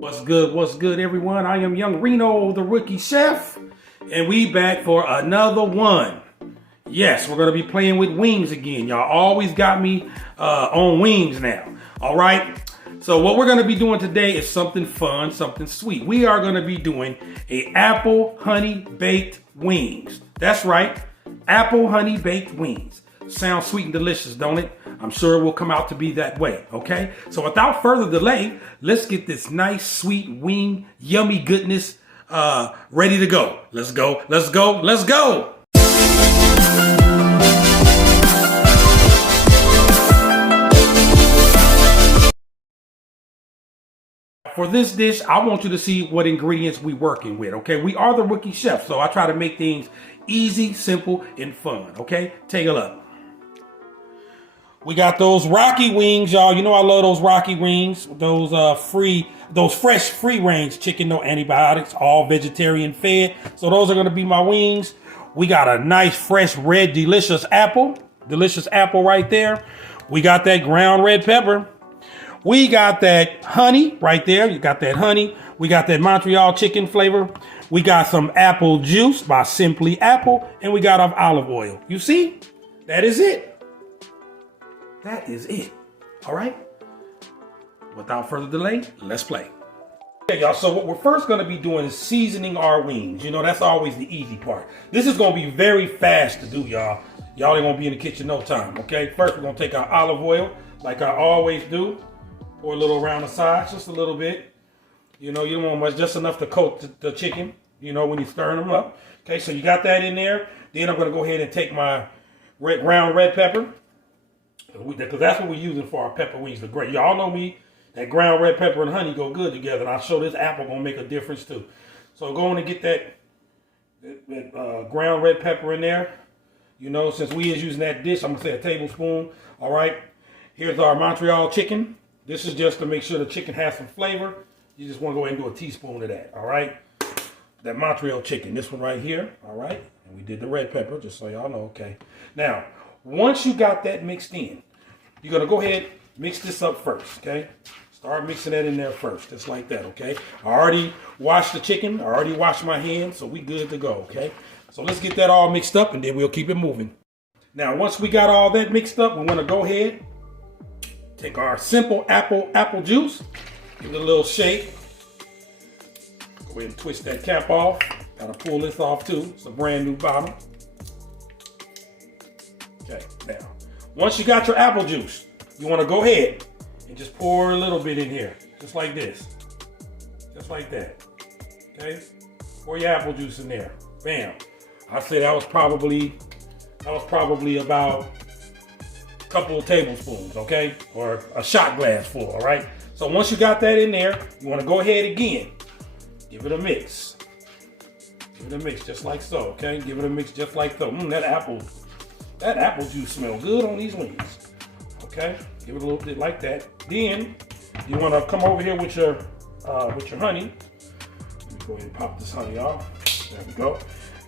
What's good, everyone? I am Young Reno, the rookie chef, and we back for another one. Yes, we're gonna be playing with wings again. Y'all always got me on wings now. All right. So what we're gonna be doing today is something fun, something sweet. We are gonna be doing a apple honey baked wings. That's right, apple honey baked wings. Sounds sweet and delicious, don't it? I'm sure it will come out to be that way, okay? So without further delay, let's get this nice, sweet wing, yummy goodness ready to go. Let's go, let's go, let's go! For this dish, I want you to see what ingredients we're working with, okay? We are the rookie chef, so I try to make things easy, simple, and fun, okay? Take a look. We got those Rocky wings, y'all. You know I love those Rocky wings. Those fresh free-range chicken, no antibiotics, all vegetarian fed. So those are gonna be my wings. We got a nice, fresh, red, delicious apple right there. We got that ground red pepper. We got that honey right there. You got that honey. We got that Montreal chicken flavor. We got some apple juice by Simply Apple, and we got our olive oil. You see, that is it. That is it. All right. Without further delay, let's play. Okay, y'all. So what we're first going to be doing is seasoning our wings. You know, that's always the easy part. This is going to be very fast to do, y'all. Y'all ain't going to be in the kitchen no time. Okay. First, we're going to take our olive oil like I always do. Pour a little around the sides, just a little bit. You know, you don't want much, just enough to coat the chicken, you know, when you're stirring them up. Okay, so you got that in there. Then I'm going to go ahead and take my ground red pepper. Because that's what we're using for our pepper wings. The great, y'all know me. That ground red pepper and honey go good together. And I'll show this apple gonna make a difference too. So go on and get that ground red pepper in there. You know, since we is using that dish, I'm gonna say a tablespoon. All right. Here's our Montreal chicken. This is just to make sure the chicken has some flavor. You just want to go ahead and do a teaspoon of that. All right. That Montreal chicken. This one right here. All right. And we did the red pepper, just so y'all know. Okay. Now, once you got that mixed in, you're going to go ahead, mix this up first, okay? Start mixing that in there first, just like that, okay? I already washed the chicken. I already washed my hands, so we good to go, okay? So let's get that all mixed up, and then we'll keep it moving. Now, once we got all that mixed up, we want to go ahead, take our simple apple juice, give it a little shake. Go ahead and twist that cap off. Got to pull this off, too. It's a brand new bottle. Okay, now, once you got your apple juice, you want to go ahead and just pour a little bit in here, just like this, just like that, okay? Pour your apple juice in there, bam. I say that was probably about a couple of tablespoons, okay? Or a shot glass full, all right? So once you got that in there, you want to go ahead again, give it a mix. Give it a mix just like so, okay? Give it a mix just like so. That apple juice smells good on these wings. Okay, give it a little bit like that. Then you want to come over here with your honey. Let me go ahead and pop this honey off. There we go.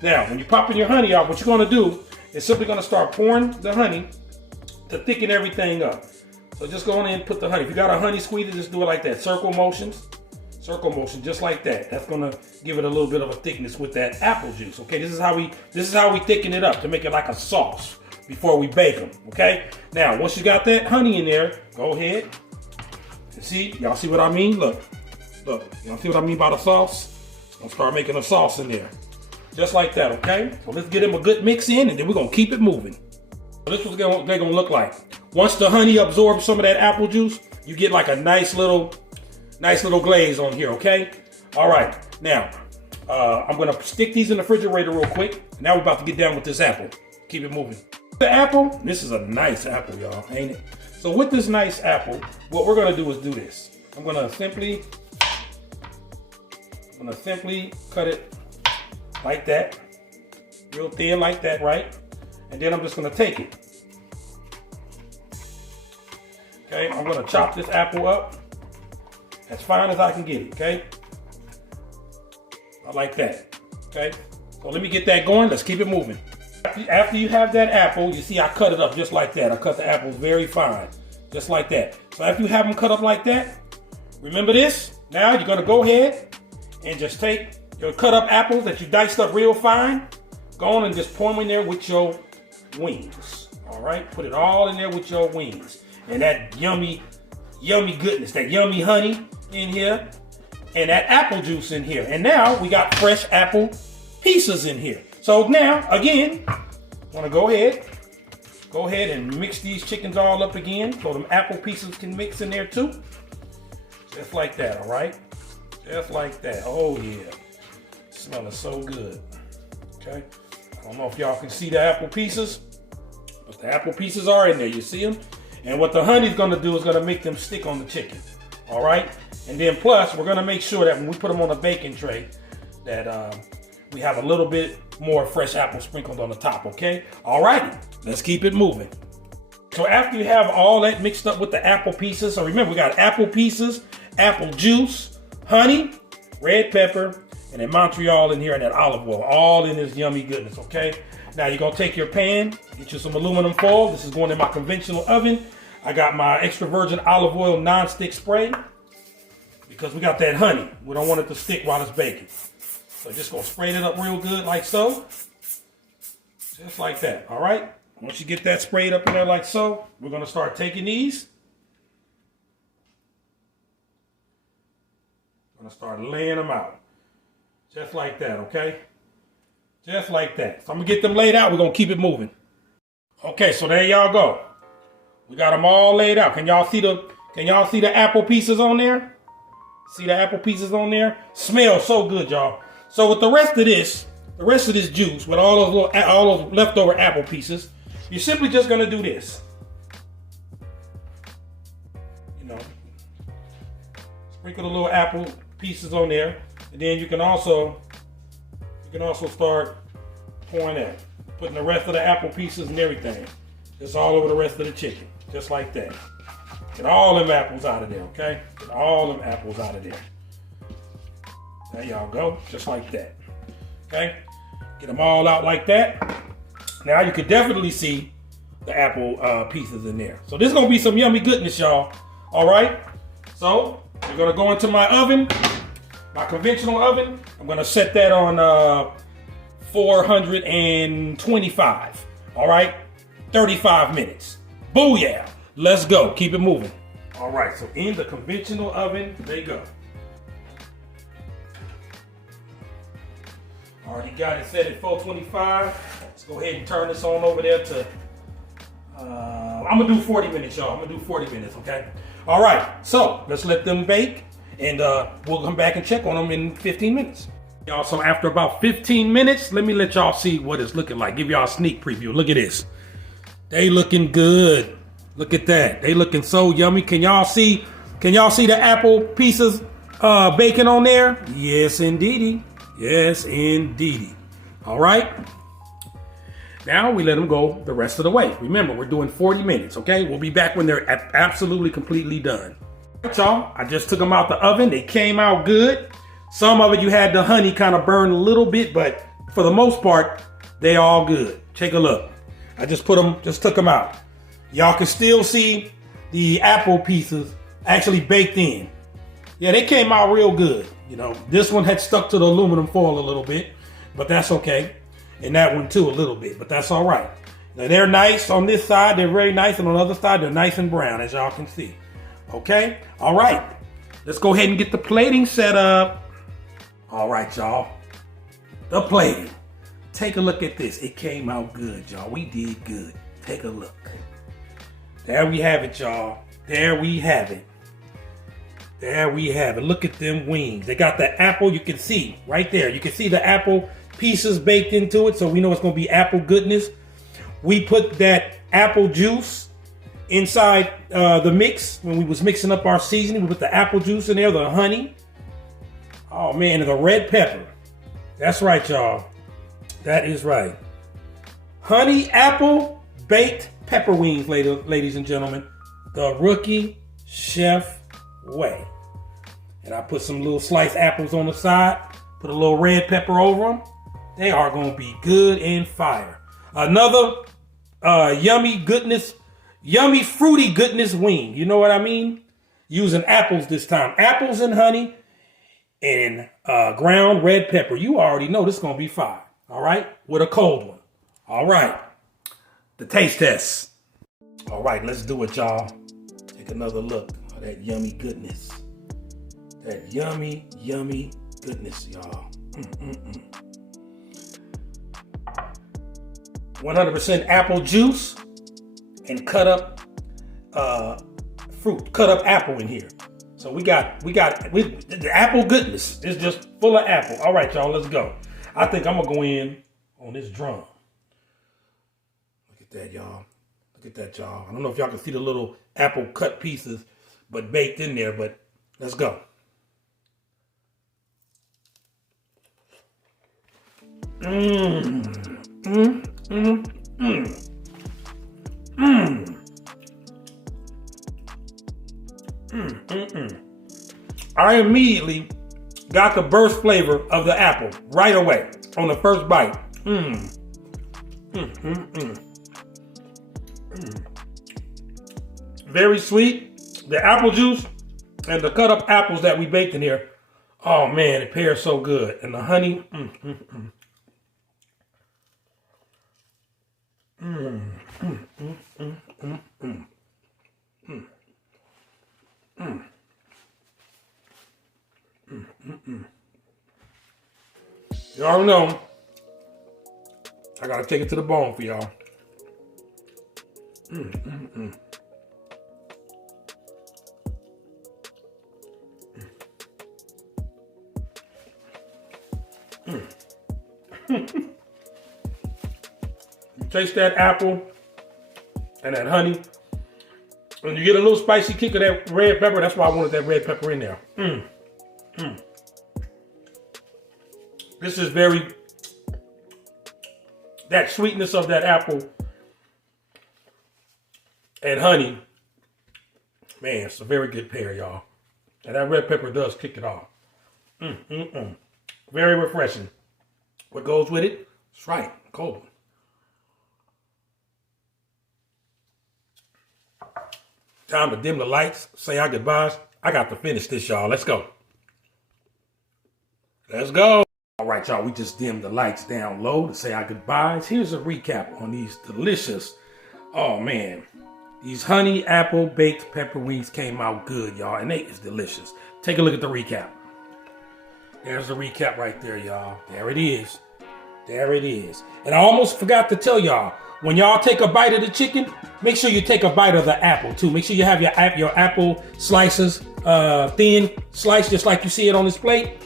Now, when you're popping your honey off, what you're going to do is simply going to start pouring the honey to thicken everything up. So just go on in and put the honey. If you got a honey squeezer, just do it like that. Circle motion, just like that. That's going to give it a little bit of a thickness with that apple juice. Okay, this is how we thicken it up to make it like a sauce before we bake them, okay? Now, once you got that honey in there, go ahead. See, y'all see what I mean? Look, y'all see what I mean by the sauce? I'm gonna start making a sauce in there. Just like that, okay? So let's get them a good mix in, and then we're gonna keep it moving. So this is what they're gonna look like. Once the honey absorbs some of that apple juice, you get like a nice little glaze on here, okay? All right, now, I'm gonna stick these in the refrigerator real quick. Now we're about to get down with this apple. Keep it moving. The apple, this is a nice apple, y'all, ain't it? So with this nice apple, what we're gonna do is do this. I'm gonna simply cut it like that, real thin like that, right? And then I'm just gonna take it. Okay, I'm gonna chop this apple up as fine as I can get it, okay? I like that, okay? So let me get that going, let's keep it moving. After you have that apple, you see I cut it up just like that. I cut the apples very fine, just like that. So after you have them cut up like that, remember this? Now you're gonna go ahead and just take your cut up apples that you diced up real fine. Go on and just pour them in there with your wings. All right, put it all in there with your wings. And that yummy, yummy goodness, that yummy honey in here, and that apple juice in here. And now we got fresh apple pieces in here. So now, again, I'm gonna go ahead and mix these chickens all up again so them apple pieces can mix in there too. Just like that, all right? Just like that. Oh yeah, smelling so good. Okay, I don't know if y'all can see the apple pieces, but the apple pieces are in there. You see them? And what the honey's gonna do is gonna make them stick on the chicken. All right? And then plus, we're gonna make sure that when we put them on a baking tray, that we have a little bit more fresh apple sprinkled on the top, okay? All righty, let's keep it moving. So after you have all that mixed up with the apple pieces, so remember we got apple pieces, apple juice, honey, red pepper, and then Montreal in here and that olive oil, all in this yummy goodness, okay? Now you're gonna take your pan, get you some aluminum foil. This is going in my conventional oven. I got my extra virgin olive oil non-stick spray because we got that honey. We don't want it to stick while it's baking. So just gonna spray it up real good like so. Just like that, all right? Once you get that sprayed up in there like so, we're gonna start taking these. I'm gonna start laying them out. Just like that, okay? Just like that. So I'm gonna get them laid out, we're gonna keep it moving. Okay, so there y'all go. We got them all laid out. Can y'all see the apple pieces on there? See the apple pieces on there? Smells so good, y'all. So with the rest of this juice, with all those leftover apple pieces, you're simply just gonna do this. You know, sprinkle the little apple pieces on there, and then you can also start pouring that, putting the rest of the apple pieces and everything, just all over the rest of the chicken, just like that. Get all them apples out of there, okay? Get all them apples out of there. There y'all go, just like that. Okay? Get them all out like that. Now you can definitely see the apple pieces in there. So this is gonna be some yummy goodness, y'all. All right? So we're gonna go into my oven, my conventional oven. I'm gonna set that on 425. All right? 35 minutes. Booyah! Let's go. Keep it moving. All right, so in the conventional oven, they go. Already got it set at 425. Let's go ahead and turn this on over there to, I'm gonna do 40 minutes, y'all. I'm gonna do 40 minutes, okay? All right, so let's let them bake, and we'll come back and check on them in 15 minutes. Y'all, so after about 15 minutes, let me let y'all see what it's looking like. Give y'all a sneak preview. Look at this. They looking good. Look at that. They looking so yummy. Can y'all see the apple pieces baking on there? Yes, indeedy. Yes, indeedy. All right. Now we let them go the rest of the way. Remember, we're doing 40 minutes, okay? We'll be back when they're absolutely completely done. All right, y'all. I just took them out the oven. They came out good. Some of it you had the honey kind of burn a little bit, but for the most part, they all good. Take a look. I just took them out. Y'all can still see the apple pieces actually baked in. Yeah, they came out real good. You know, this one had stuck to the aluminum foil a little bit, but that's okay. And that one too a little bit, but that's all right. Now they're nice on this side. They're very nice. And on the other side, they're nice and brown, as y'all can see. Okay? All right. Let's go ahead and get the plating set up. All right, y'all. The plating. Take a look at this. It came out good, y'all. We did good. Take a look. There we have it, y'all. There we have it. There we have it. Look at them wings. They got the apple. You can see right there. You can see the apple pieces baked into it. So we know it's going to be apple goodness. We put that apple juice inside the mix when we was mixing up our seasoning. We put the apple juice in there, the honey. Oh, man, and the red pepper. That's right, y'all. That is right. Honey apple baked pepper wings, ladies and gentlemen. The rookie chef way. And I put some little sliced apples on the side. Put a little red pepper over them. They are going to be good and fire. Another yummy goodness, yummy fruity goodness wing. You know what I mean? Using apples this time. Apples and honey and ground red pepper. You already know this is going to be fire. All right. With a cold one. All right. The taste test. All right. Let's do it, y'all. Take another look at that yummy goodness. That yummy, yummy goodness, y'all. 100% apple juice and cut up fruit, cut up apple in here. So we got the apple goodness. It's just full of apple. All right, y'all, let's go. I think I'm gonna go in on this drum. Look at that, y'all. Look at that, y'all. I don't know if y'all can see the little apple cut pieces, but baked in there. But let's go. I immediately got the burst flavor of the apple right away on the first bite. Very sweet. The apple juice and the cut up apples that we baked in here. Oh man, it pairs so good. And the honey. Y'all know I gotta take it to the bone for y'all. You taste that apple and that honey, and you get a little spicy kick of that red pepper. That's why I wanted that red pepper in there. This is that sweetness of that apple and honey. Man, it's a very good pair, y'all. And that red pepper does kick it off. Very refreshing. What goes with it? That's right, cold one. Time to dim the lights, say our goodbyes. I got to finish this, y'all. Let's go. Let's go. All right, y'all, we just dimmed the lights down low to say our goodbyes. Here's a recap on these delicious, oh man, these honey apple baked pepper wings came out good, y'all, and they is delicious. Take a look at the recap. There's the recap right there, y'all. There it is. There it is. And I almost forgot to tell y'all, when y'all take a bite of the chicken, make sure you take a bite of the apple too. Make sure you have your apple slices, thin slice, just like you see it on this plate.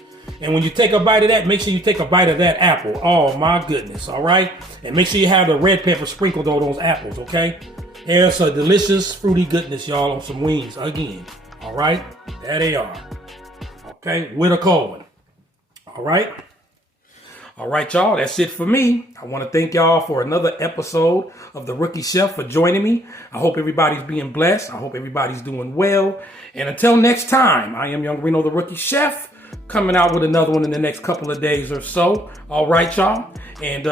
And when you take a bite of that, make sure you take a bite of that apple. Oh my goodness, all right? And make sure you have the red pepper sprinkled on those apples, okay? There's a delicious fruity goodness, y'all, on some wings again. All right, there they are. Okay, with a cold one. All right. All right, y'all, that's it for me. I want to thank y'all for another episode of The Rookie Chef for joining me. I hope everybody's being blessed. I hope everybody's doing well. And until next time, I am Young Reno, The Rookie Chef, coming out with another one in the next couple of days or so. All right, y'all. And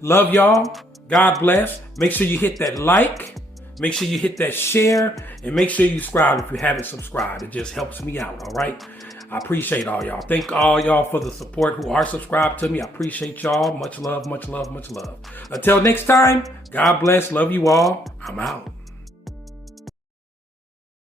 love y'all. God bless. Make sure you hit that like. Make sure you hit that share. And make sure you subscribe if you haven't subscribed. It just helps me out, all right? I appreciate all y'all. Thank all y'all for the support who are subscribed to me. I appreciate y'all. Much love, much love, much love. Until next time, God bless. Love you all. I'm out.